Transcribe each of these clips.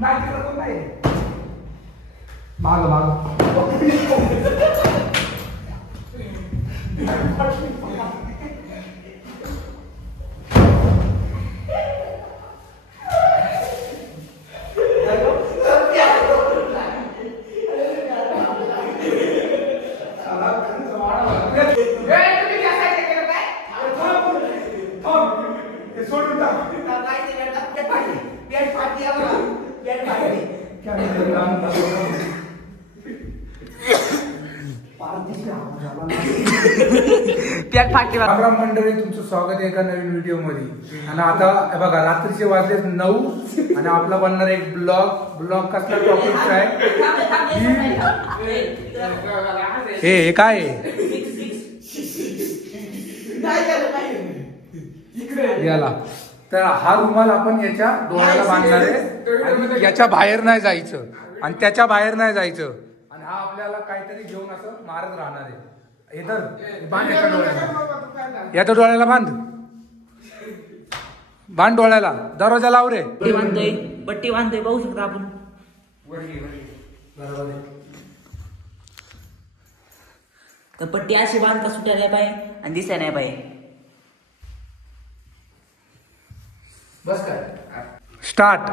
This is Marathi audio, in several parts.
माग माग मंडळी, तुमचं स्वागत आहे एका नवीन व्हिडिओ मध्ये. आणि आता बघा रात्रीचे वाजले 9 आणि आपला बनणार एक ब्लॉग कसला टॉपिक आहे हे काय याला. तर हा रुमाल आपण याच्या डोळ्याला बांधणार आहे, याच्या बाहेर नाही जायचं आणि त्याच्या बाहेर नाही जायचं. आणि हा आपल्याला काहीतरी घेऊन असं मारत राहणार आहे. इधर बांध याच्या डोळ्याला, याच्या डोळ्याला बांध डोळ्याला. दरवाजा लाव रे. पट्टी बांधतोय पाहू शकता आपण. तर पट्टी अशी बांधता सुटायला पाहिजे आणि दिसायला नाही पाहिजे. बस काय स्टार्ट.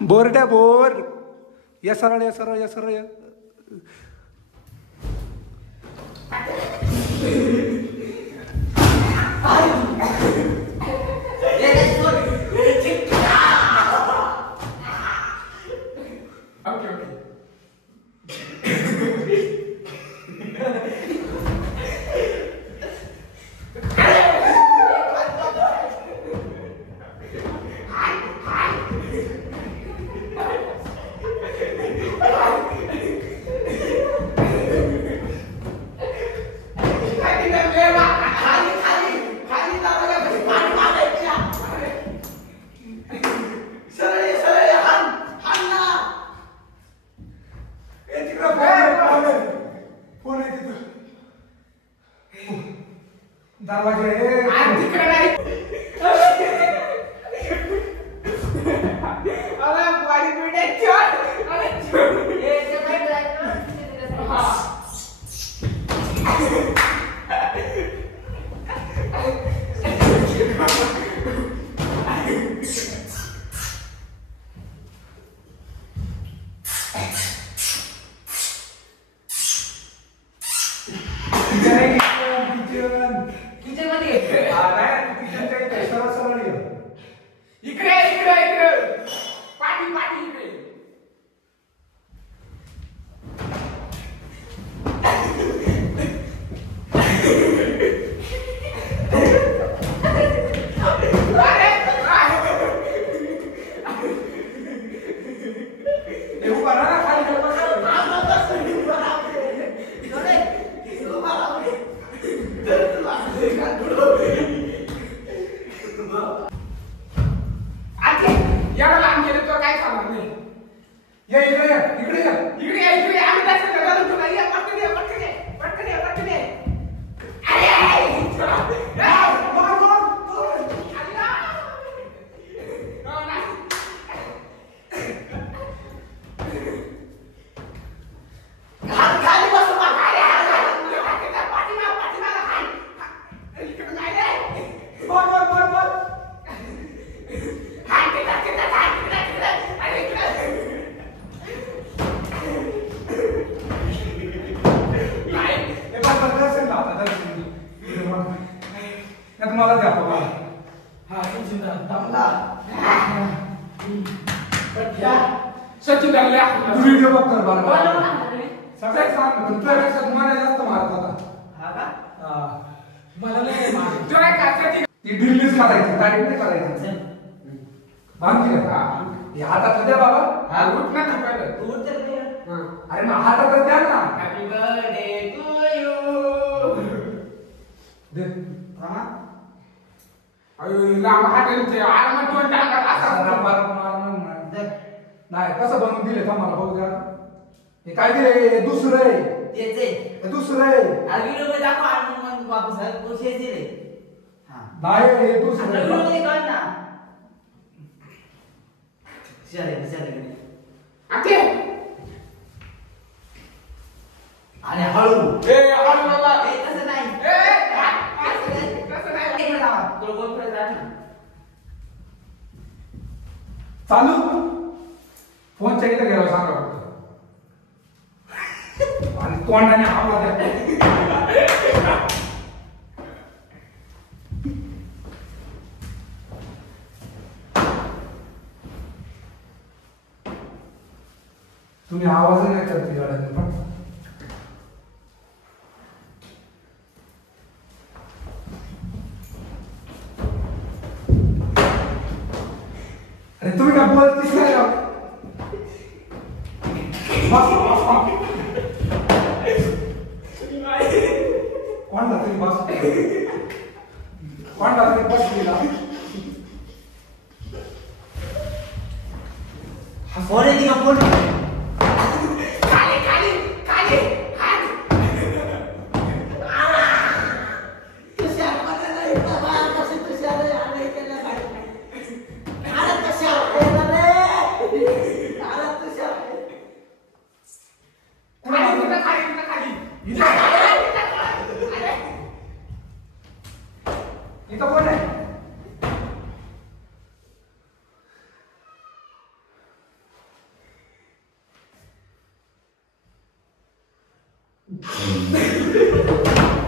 बोरड्या बोर या सरळ या सरळ या सरळ या. सचिन व्हिडिओ बघ कर सगळ्यात सांग तुझ्यापेक्षा तुम्हाला जास्त मारत होता मला नाही ती ड्रिलच करायची तारीफ नाही करायची बांधली का हातात द्या बाबा उठ ना अरे मग हातात द्या ना हॅपी बर्थडे टू यू नाही कसं बनवून दिले मला बघू द्या हे काय दिले दुसरं आहे दुसरं आहे नाही हे दुसरं आणि हळू बाबा तसं नाही चालू फोनच्या इथं गेला सांगा फक्त आणि तोंडाने आवाज तुम्ही आवाज नाही करते गाड्याने पण अरे तुम्ही काय बोलतीस नाही का कोण जाते बस कोण जाते बस गेला फोन येते का फोन इथं कोण आहे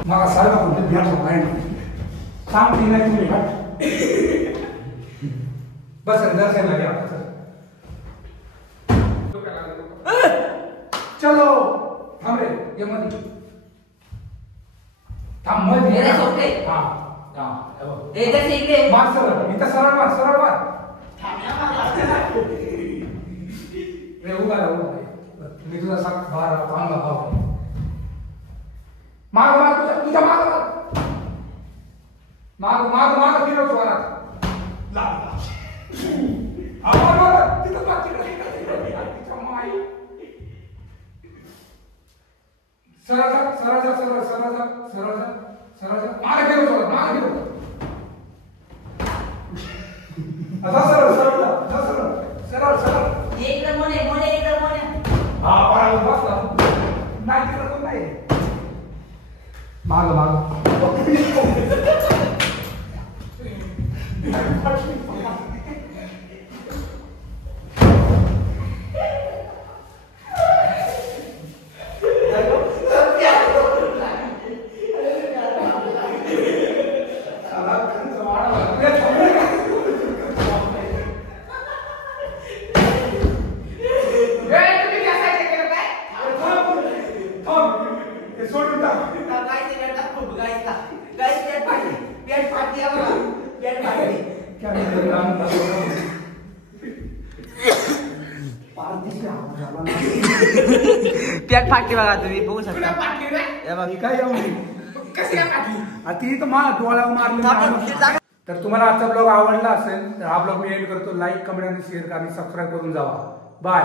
मला साहेब कुठे ध्यान आहे सांगते नाही तुम्ही बस दर्शन लगे आपका चलो थांब रे ये मध्ये थांब मध्ये हा मार सरळ इथं सरळ मार रे उभा मी तुला सांग बारा चांगला भाव माग तुझ्या माग फिरव स्वरात पॅट फाटली बघा तुम्ही बघू शकता. ती तर डोळ्यावर मारली. तर तुम्हाला आजचा ब्लॉग आवडला असेल तर हा ब्लॉग मी एंड करतो. लाईक कमेंट आणि शेअर करा आणि सबस्क्राईब करून जावा. बाय.